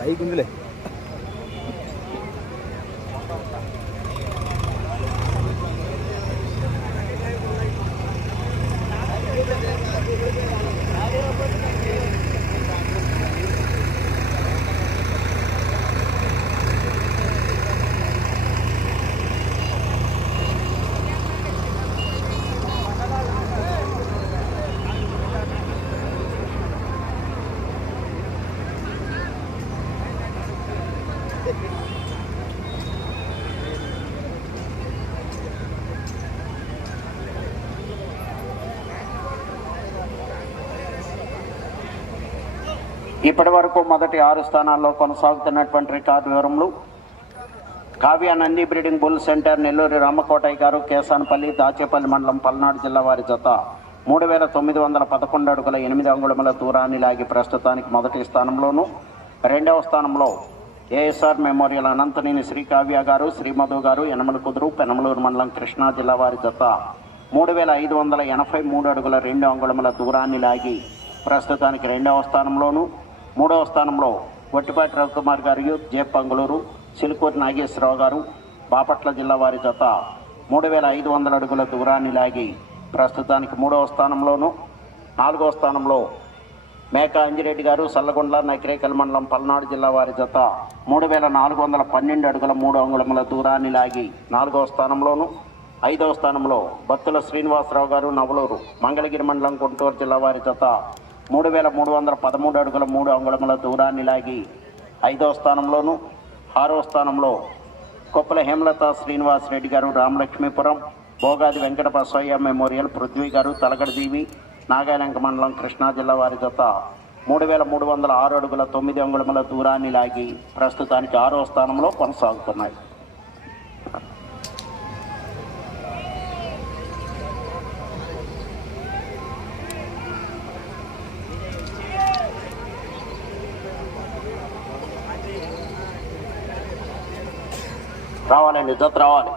baik pun boleh. ఇప్పటి వరకు మొదటి ఆరు స్థానాల్లో కొనసాగుతున్నటువంటి record వివరములు. Kavya Nandi breeding bull centre Nelluri Ramakotaiah garu Kesanapalli Dachepalli మండలం పల్నాడు జిల్లా వారి జత. మూడు వేల తొమ్మిది వందల పదకొండు అడుగుల ఎనిమిది అంగుళముల దూరాన్ని లాగి ప్రస్తుతానికి మొదటి స్థానంలోను రెండవ స్థానంలో ఏఎస్ఆర్ మెమోరియల్ అనంతనేని శ్రీ కావ్య గారు శ్రీమధు గారు యనమల కుదురు పెనమలూరు మండలం కృష్ణా జిల్లా వారి జత. మూడు వేల ఐదు వందల ఎనభై మూడు అడుగుల రెండు అంగుళముల దూరాన్ని లాగి ప్రస్తుతానికి రెండవ స్థానంలోను మూడవ స్థానంలో వట్టిపాటి రవికుమార్ గారు యూత్ జే పంగులూరు సిలుకూరి నాగేశ్వరరావు గారు బాపట్ల జిల్లా వారి జత మూడు వేల ఐదు వందల అడుగుల దూరాన్ని లాగి ప్రస్తుతానికి మూడవ స్థానంలోను నాలుగవ స్థానంలో మేక అంజిరెడ్డి గారు సల్లగొండ నకిరేకల్ మండలం పల్నాడు జిల్లా వారి జత మూడు వేల నాలుగు వందల పన్నెండు అడుగుల మూడు అంగుళముల దూరాన్ని లాగి నాలుగవ స్థానంలోను ఐదవ స్థానంలో బత్తుల శ్రీనివాసరావు గారు నవలూరు మంగళగిరి మండలం గుంటూరు జిల్లా వారి జత మూడు వేల మూడు వందల పదమూడు అడుగుల మూడు అంగుళముల దూరాన్ని లాగి ఐదవ స్థానంలోను ఆరవ స్థానంలో కొప్పల హేమలత శ్రీనివాస్ రెడ్డి గారు రామలక్ష్మీపురం భోగాది వెంకట బసయ్య మెమోరియల్ పృథ్వీ గారు తలగడదీవి నాగాలంక మండలం కృష్ణా జిల్లా వారి జత మూడు వేల మూడు వందల ఆరు అడుగుల తొమ్మిది అంగుళముల దూరాన్ని లాగి ప్రస్తుతానికి ఆరో స్థానంలో కొనసాగుతున్నాయి. రావాలండి జత రావాలి.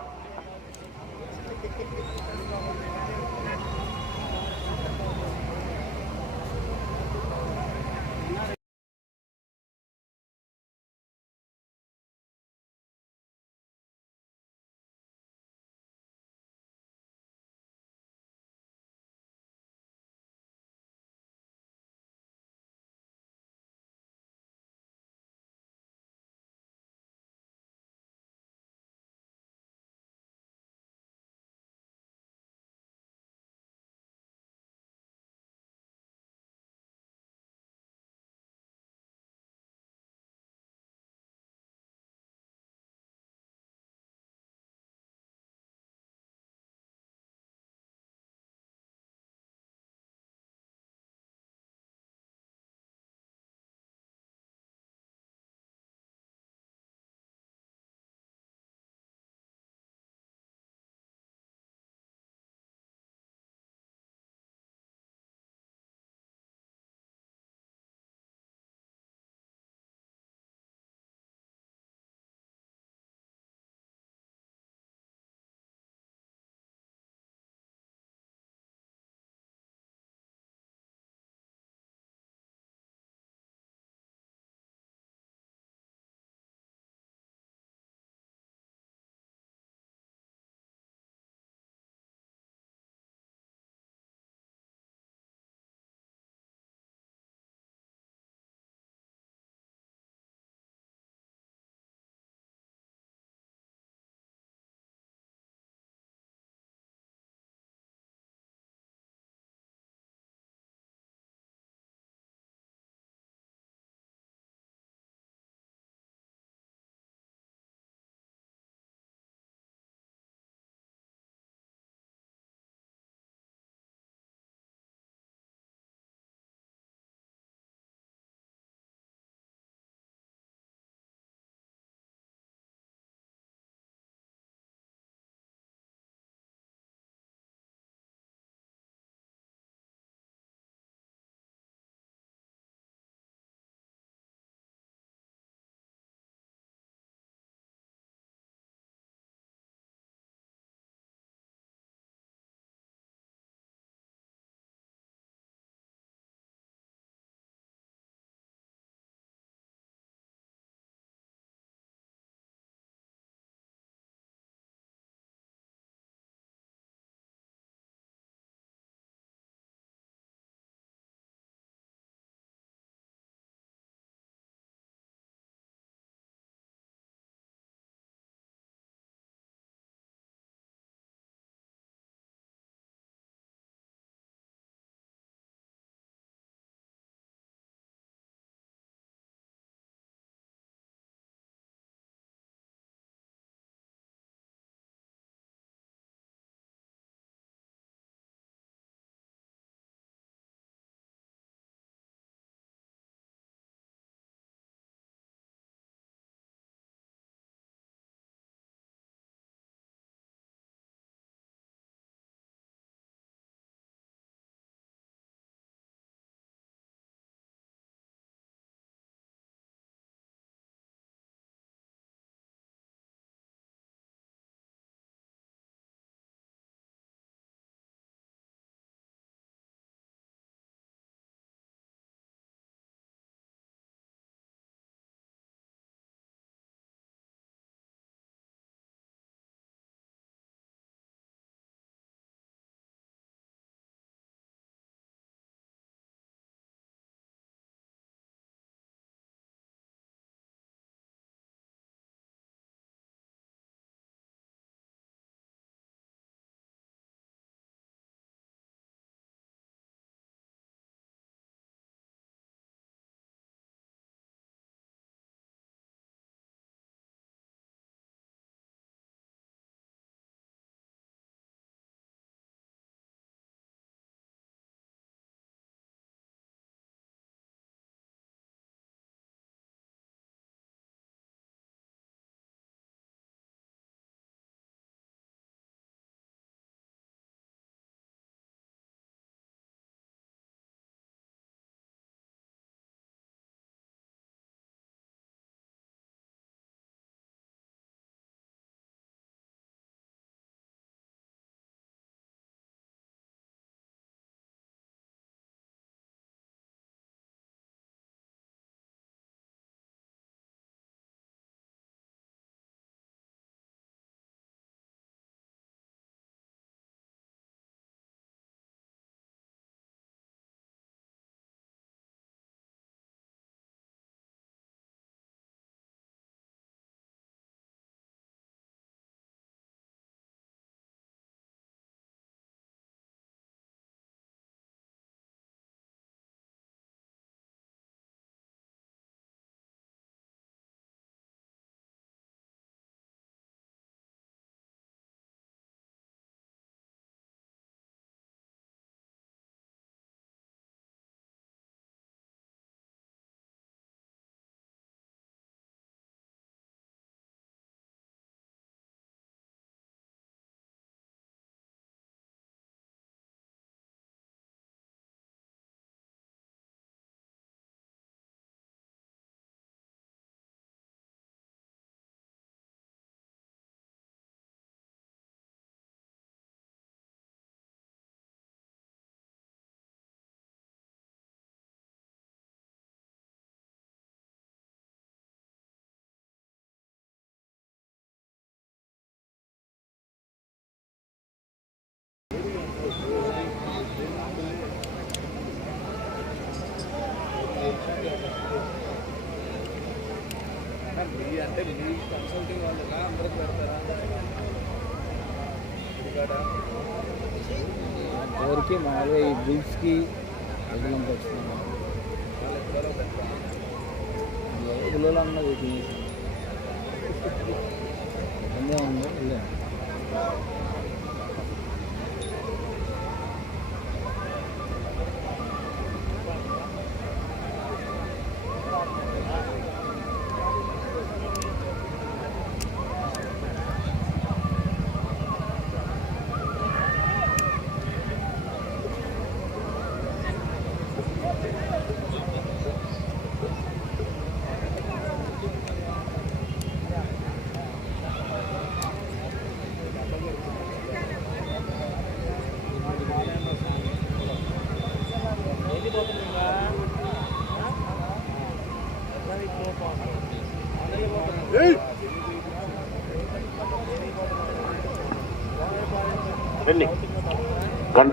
Ale Bruski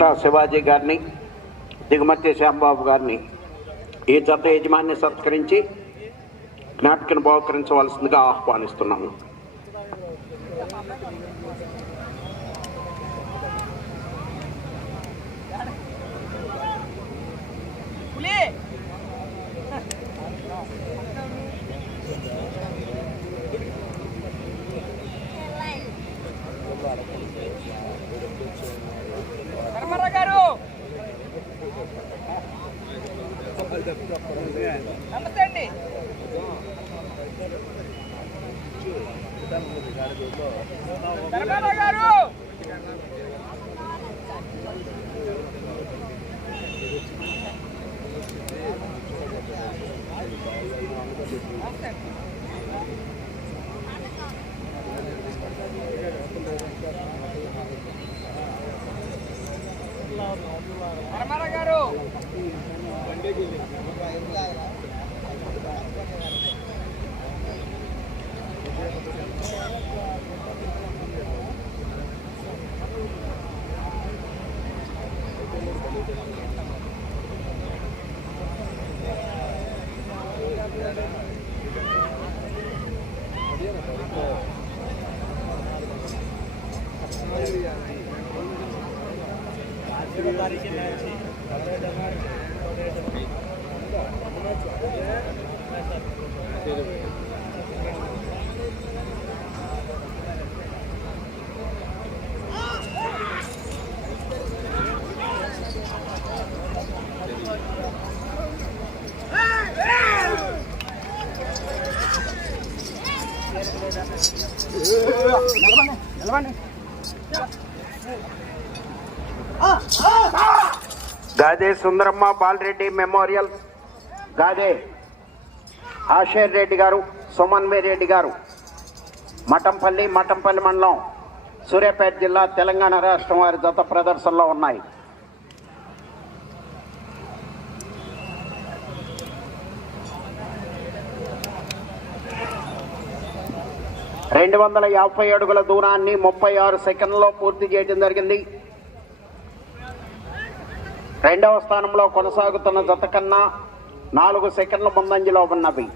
గంటా శివాజీ గారిని దిగుమతి శ్యాంబాబు గారిని ఈ జత యజమాన్ని సత్కరించి జ్ఞాపికను బహుకరించవలసిందిగా ఆహ్వానిస్తున్నాము. గాదే సుందరమ్మ బాలరెడ్డి మెమోరియల్. గాదే ఆశేర్ రెడ్డి గారు సుమన్వే రెడ్డి గారు. మఠంపల్లి మఠంపల్లి మండలం సూర్యాపేట జిల్లా తెలంగాణ రాష్ట్రం వారి గత ప్రదర్శనలో ఉన్నాయి. రెండు వందల యాభై అడుగుల దూరాన్ని ముప్పై ఆరు సెకండ్లో పూర్తి చేయడం జరిగింది. రెండవ స్థానంలో కొనసాగుతున్న జత కన్నా నాలుగు సెకండ్ల ముందంజలో ఉన్నవి.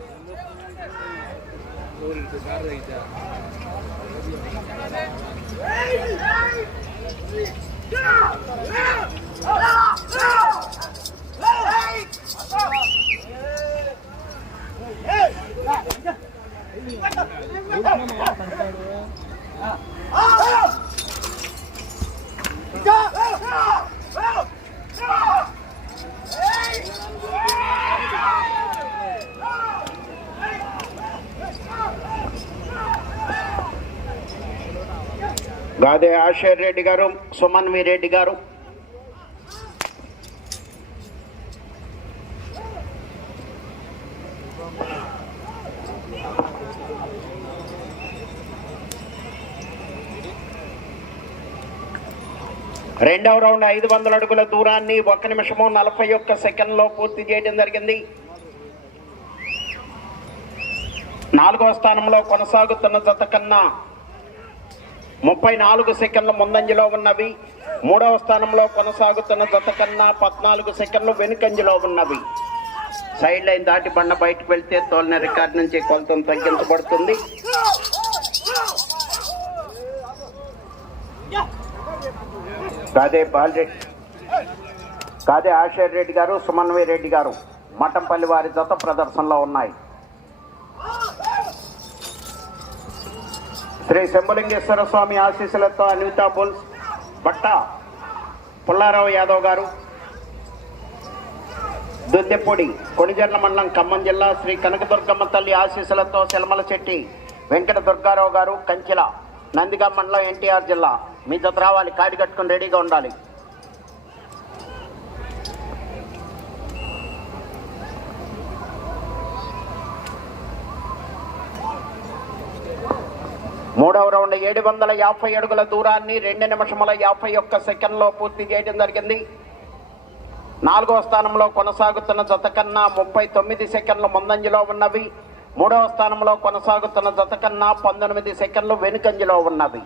అదే ఆశేర్ రెడ్డి గారు సుమన్వి రెడ్డి గారు. రెండవ రౌండ్ ఐదు వందల అడుగుల దూరాన్ని ఒక నిమిషము నలభై ఒక్క సెకండ్లో పూర్తి చేయడం జరిగింది. నాలుగవ స్థానంలో కొనసాగుతున్న జత కన్నా ముప్పై నాలుగు సెకండ్ల ముందంజలో ఉన్నవి. మూడవ స్థానంలో కొనసాగుతున్న జత కన్నా పద్నాలుగు సెకండ్లు వెనుకంజలో ఉన్నవి. సైడ్ లైన్ దాటి బండ బయటకు వెళ్తే తోలిన రికార్డ్ నుంచి కొలతం తగ్గించబడుతుంది. కాదే బాలరెడ్డి. కాదే ఆశర్ రెడ్డి గారు సుమన్వయ్ రెడ్డి గారు. మఠంపల్లి వారి జత ప్రదర్శనలో ఉన్నాయి. శ్రీ శంభులింగేశ్వర స్వామి ఆశీస్సులతో అనితా బుల్స్ బట్ట పుల్లారావు యాదవ్ గారు. దుద్దెపూడి కొణిజర్ల మండలం ఖమ్మం జిల్లా శ్రీ కనకదుర్గమ్మ తల్లి ఆశీస్సులతో సెలమల చెట్టి వెంకట దుర్గారావు గారు కంచిల నందిగా మండలం ఎన్టీఆర్ జిల్లా. మీ జత రావాలి కాడి కట్టుకుని రెడీగా ఉండాలి. మూడవ రౌండ్ ఏడు వందల యాభై అడుగుల దూరాన్ని రెండు నిమిషముల యాభై ఒక్క సెకండ్లో పూర్తి చేయడం జరిగింది. నాలుగవ స్థానంలో కొనసాగుతున్న జత కన్నా ముప్పై తొమ్మిది సెకండ్లు ముందంజలో ఉన్నవి. మూడవ స్థానంలో కొనసాగుతున్న జత కన్నా పంతొమ్మిది సెకండ్లు వెనుకంజలో ఉన్నవి.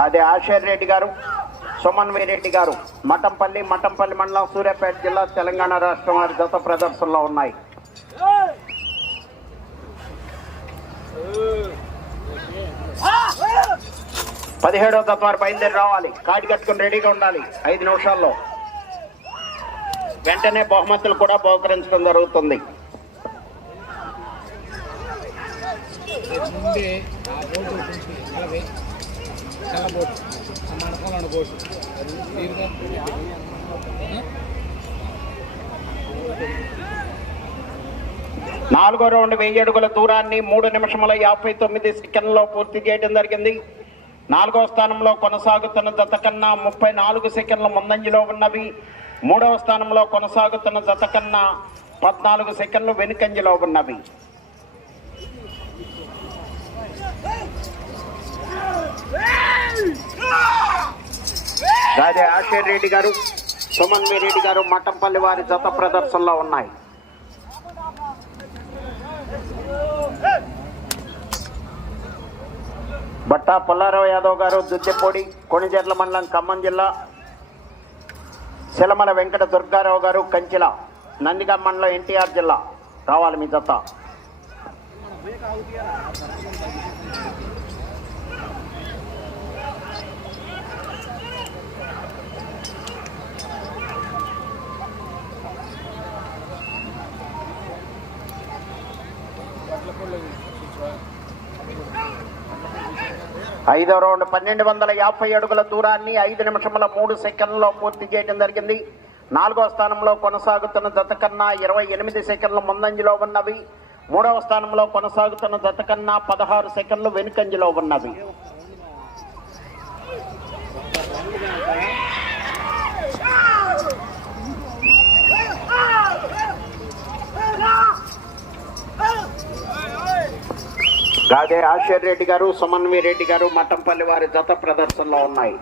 కాదే ఆశర్ రెడ్డి గారు సుమన్వయ్ రెడ్డి గారు మఠంపల్లి మఠంపల్లి మండలం సూర్యాపేట జిల్లా తెలంగాణ రాష్ట్రం వారి గత ప్రదర్శనలో ఉన్నాయి. పదిహేడవ తత్వారు బయలుదేరి రావాలి. కాడి కట్టుకుని రెడీగా ఉండాలి. ఐదు నిమిషాల్లో. వెంటనే బహుమతులు కూడా బహుకరించడం జరుగుతుంది. ముందే తెల్ల బోటు ఆ బోటు నాలుగో రౌండ్ వెయ్యి అడుగుల దూరాన్ని మూడు నిమిషముల యాభై తొమ్మిది సెకండ్లో పూర్తి చేయడం జరిగింది. నాలుగో స్థానంలో కొనసాగుతున్న జత కన్నా ముప్పై నాలుగు సెకండ్ల ముందంజలో ఉన్నవి. మూడవ స్థానంలో కొనసాగుతున్న జత కన్నా పద్నాలుగు సెకండ్లు వెనుకంజలో ఉన్నవి. రాజే ఆశీర్ రెడ్డి గారు సుమన్వి రెడ్డి గారు మట్టంపల్లి వారి జత ప్రదర్శనలో ఉన్నాయి. బట్టా పుల్లారావు యాదవ్ గారు దుద్దెపూడి కొణిజర్ల మండలం ఖమ్మం జిల్లా శిలమల వెంకట దుర్గారావు గారు కంచిల నందిగా మండలం ఎన్టీఆర్ జిల్లా. రావాలి మీ జత. ఐదో రౌండ్ పన్నెండు వందల యాభై అడుగుల దూరాన్ని ఐదు నిమిషముల మూడు సెకండ్లలో పూర్తి చేయడం జరిగింది. నాలుగో స్థానంలో కొనసాగుతున్న జత కన్నా ఇరవై ఎనిమిది సెకండ్ల ముందంజలో ఉన్నవి. మూడవ స్థానంలో కొనసాగుతున్న జత కన్నా పదహారు సెకండ్లు వెనుకంజలో ఉన్నవి. గాదే ఆశ్చర్య రెడ్డి గారు సమన్వి రెడ్డి గారు మఠంపల్లి వారి జత ప్రదర్శనలో ఉన్నాయి.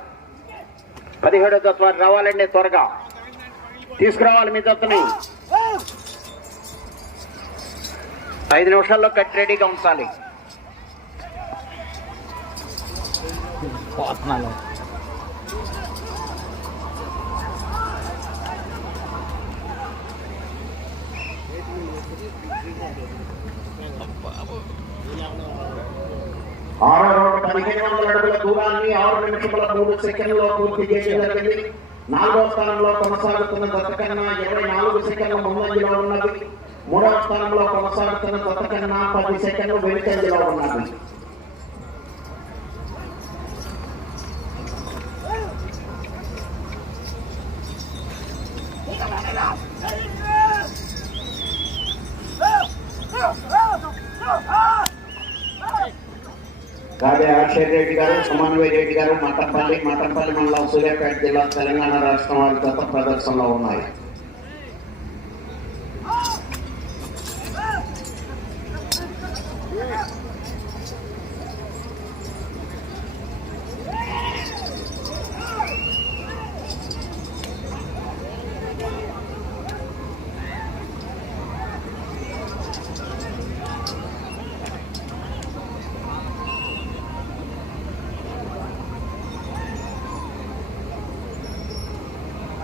పదిహేడో జత వారు రావాలండి త్వరగా. తీసుకురావాలి మీ జతని. ఐదు నిమిషాల్లో కట్ రెడీగా ఉంచాలి. ఆరో రౌండ్ పదిహేను వందల అడుగుల దూరాన్ని ఆరు నిమిషముల మూడు సెకండ్లో పూర్తి చేయడం జరిగింది నాలుగో స్థానంలో కొనసాగుతున్న జత కన్నా ఇరవై నాలుగు సెకండ్ల ముందంజలో ఉన్నది. మూడవ స్థానంలో కొనసాగుతున్న జత కన్నా పది సెకండ్లు వెనుకంజలో ఉన్నది. రెడ్డి గారు రెడ్డి గారు మటంపల్లి మటంపల్లి మండలం సూర్యాపేట జిల్లా తెలంగాణ రాష్ట్రం వారి గత ప్రదర్శనలో ఉన్నాయి.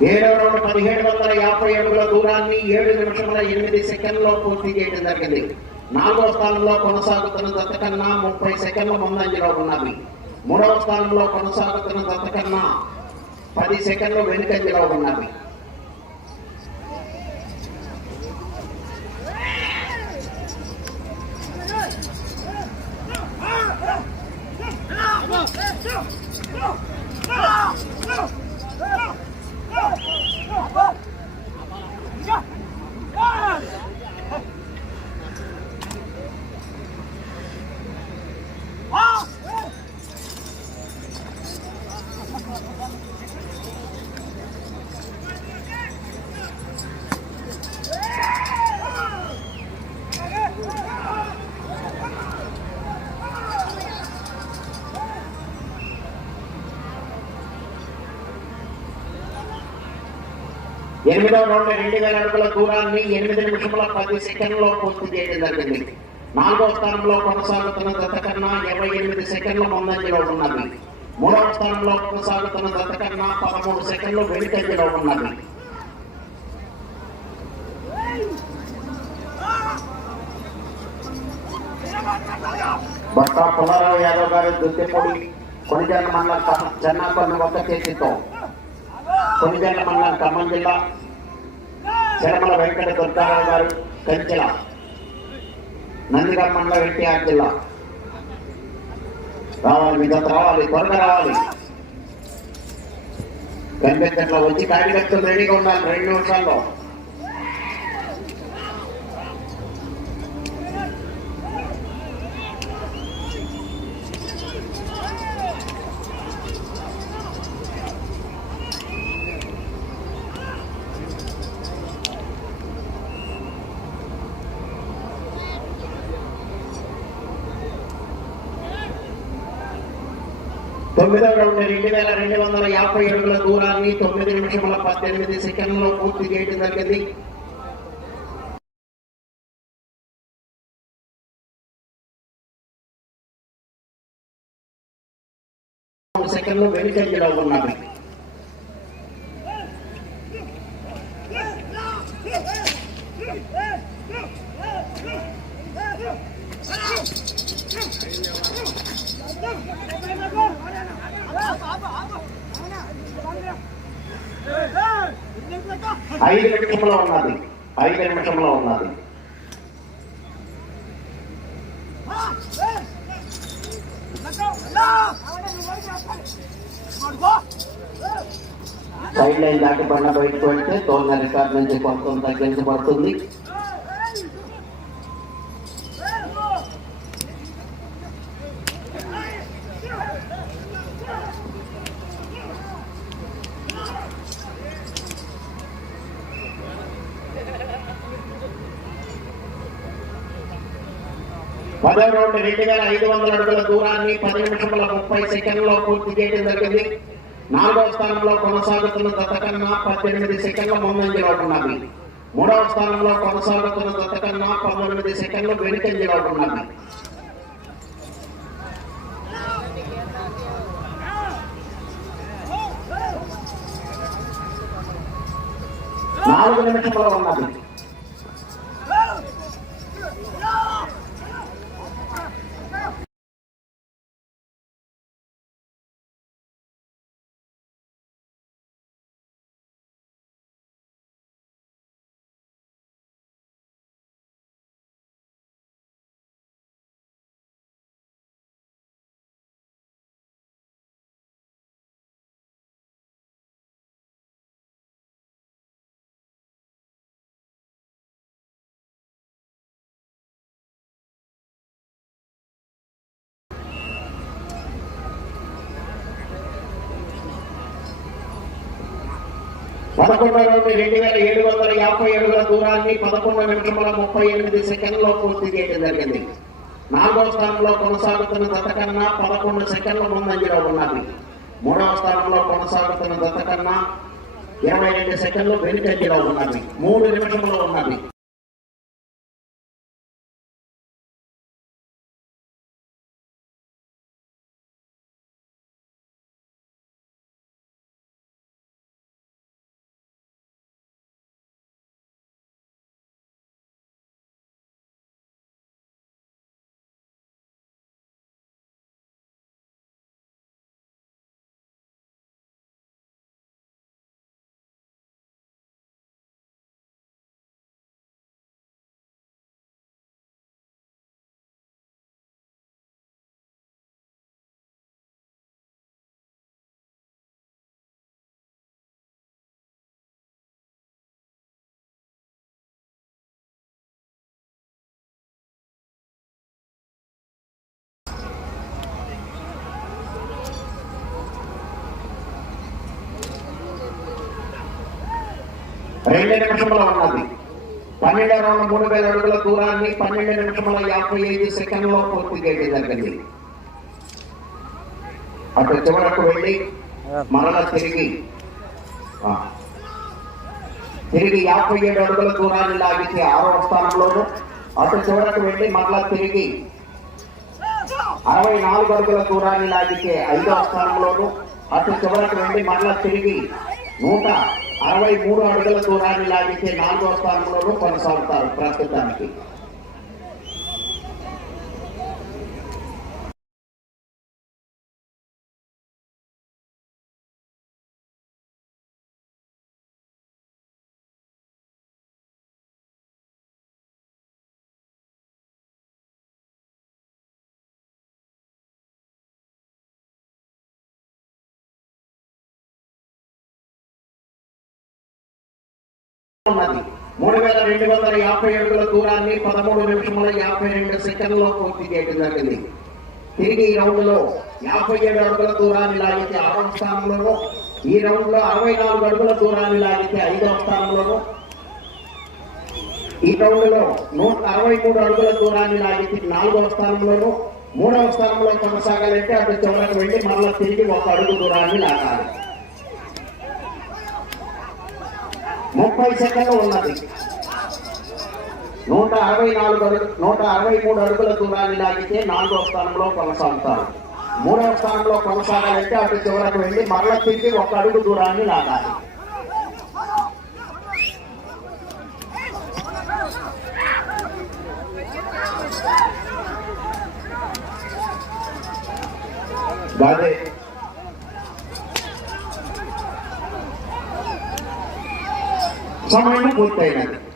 ఏడవ రౌండ్ పదిహేడు వందల యాభై అడుగుల దూరాన్ని ఏడు నిమిషముల ఎనిమిది సెకండ్లో పూర్తి చేయడం జరిగింది. నాలుగవ స్థానంలో కొనసాగుతున్న జత కన్నా ముప్పై సెకండ్ల ముందంజలో ఉన్నవి. మూడవ స్థానంలో కొనసాగుతున్న జత కన్నా పది సెకండ్లు వెనుకంజలో ఉన్నవి. ఎనిమిదో రౌండ్ రెండు వేల అడుగుల దూరాన్ని ఎనిమిది నిమిషముల పది సెకండ్లో పూర్తి చేయడం జరిగింది. నాలుగో స్థానంలో కొనసాగుతున్న జత కన్నా ఇరవై ఎనిమిది సెకండ్లు ముందంజలో ఉన్నది. మూడవ స్థానంలో కొనసాగుతున్న జత కన్నా పదమూడు సెకండ్లు వెనుకంజలో ఉన్నది. భర్త పుల్లారావు యాదవ్ గారి దుత్తిపొడి కొనిజాల మండలం చెన్నాకొండ ఒక్క చేతితో కొనిజాల మండలం ఖమ్మం జిల్లా చిరమల వెంకట దుర్గారావు గారు కంచెల నందిగామ మండలం ఎన్టీఆర్ జిల్లా రావాలి మీ జత రావాలి త్వరగా రావాలి కనిపించట్లో వచ్చి కార్యకర్తలు రెడీగా ఉండాలి రెండు నిమిషాల్లో తొమ్మిదవ రౌండ్ రెండు వేల రెండు వందల యాభై అడుగుల దూరాన్ని తొమ్మిది నిమిషముల పద్దెనిమిది సెకండ్లో పూర్తి చేయడం జరిగింది. మూడు సెకండ్లు వెనుకంజలో ఉన్నవి. ఐదు నిమిషంలో ఉన్నది. ఐదు నిమిషంలో ఉన్నది. సైడ్ లైన్ దాటి బండ బయటకు వెళ్తే తోలిన రికార్డ్ నుంచి కొంత తగ్గించబడుతుంది. పదో రెండు రెండు వేల ఐదు వందల అడుగుల దూరాన్ని పది నిమిషముల ముప్పై సెకండ్లో పూర్తి చేయడం జరిగింది. నాలుగవ స్థానంలో కొనసాగుతున్న దత్తకన్నా కన్నా పద్దెనిమిది సెకండ్ల ముందంజలో ఉన్నది. మూడవ స్థానంలో కొనసాగుతున్న దత్తకన్నా కన్నా పంతొమ్మిది సెకండ్లు వెనుకంజలో ఉన్నది. నాలుగు నిమిషంలో ఉన్నది. పదకొండవ నుండి రెండు వేల ఏడు వందల యాభై అడుగుల దూరాన్ని పదకొండు నిమిషముల ముప్పై ఎనిమిది సెకండ్లో పూర్తి చేయడం జరిగింది. నాలుగవ స్థానంలో కొనసాగుతున్న దత కన్నా పదకొండు సెకండ్ల ముందంజలో ఉన్నది. మూడవ స్థానంలో కొనసాగుతున్న దత కన్నా ఇరవై రెండు సెకండ్లు వెనుకంజలో ఉన్నది. మూడు నిమిషంలో ఉన్నది. రెండు నిమిషంలో ఉన్నది. పన్నెండు రెండు మూడు వేల అడుగుల దూరాన్ని పన్నెండు నిమిషముల యాభై ఐదు సెకండ్లో పూర్తి చేయడం జరిగింది. అటు చివరకు వెళ్ళి మరల తిరిగి తిరిగి యాభై ఏడు అడుగుల దూరాన్ని లాగితే ఆరో స్థానంలోను అటు చివరకు వెళ్ళి మరలా తిరిగి అరవై నాలుగు అడుగుల దూరాన్ని లాగితే ఐదో స్థానంలోను అటు చివరకు వెళ్ళి మరలా తిరిగి నూట అరవై మూడు అడుగుల దూరాన్ని లాగితే నాలుగో స్థానంలోను కొనసాగుతారు ప్రస్తుతానికి. ఉన్నది. మూడు వేల రెండు వందల యాభై అడుగుల దూరాన్ని పదమూడు నిమిషముల యాభై రెండు సెకండ్లో పూర్తి చేయడం జరిగింది. తిరిగి ఈ రౌండ్లో యాభై ఏడు అడుగుల దూరాన్ని లాగితే ఆరవ స్థానంలోను ఈ రౌండ్లో అరవై నాలుగు అడుగుల దూరాన్ని లాగితే ఐదవ స్థానంలోనూ ఈ రౌండ్లో నూట అరవై మూడు అడుగుల దూరాన్ని లాగితే నాలుగవ స్థానంలోనూ మూడవ స్థానంలో కొనసాగాలంటే అటు చివరకు వెళ్ళి మరలా తిరిగి ఒక అడుగు దూరాన్ని లాగాలి. ముప్పై సెకండ్లు ఉన్నది. నూట అరవై నాలుగు అడుగు నూట అరవై మూడు అడుగుల దూరాన్ని లాగితే నాలుగో స్థానంలో కొనసాగుతారు. మూడవ స్థానంలో కొనసాగాలంటే అటు చివరకు వెళ్ళి మరల తిరిగి ఒక అడుగు దూరాన్ని లాగాలి. só não é?